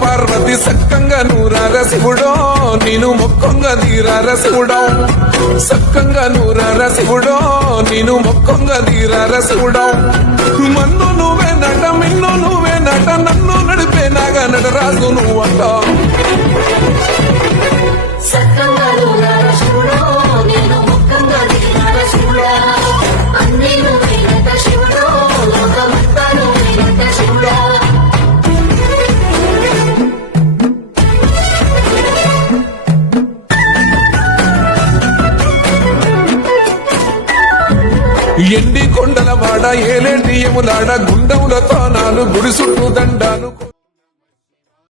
పార్వతి సక్కంగా నూరార శివుడో నేను మొక్కంగా తీరార శివుడో సక్కంగా నూరార శివుడో నేను మొక్కంగా తీరార శివుడో మన్ను నువ్వే నట మిన్ను నువ్వే నట నన్ను నడిపే నాగా నటరాజు నువ్వంట ఎండి కొండల వాడ ఏలేటి ఎములాడ గుండములతో నాలు గుడి చుట్టూ దండాలు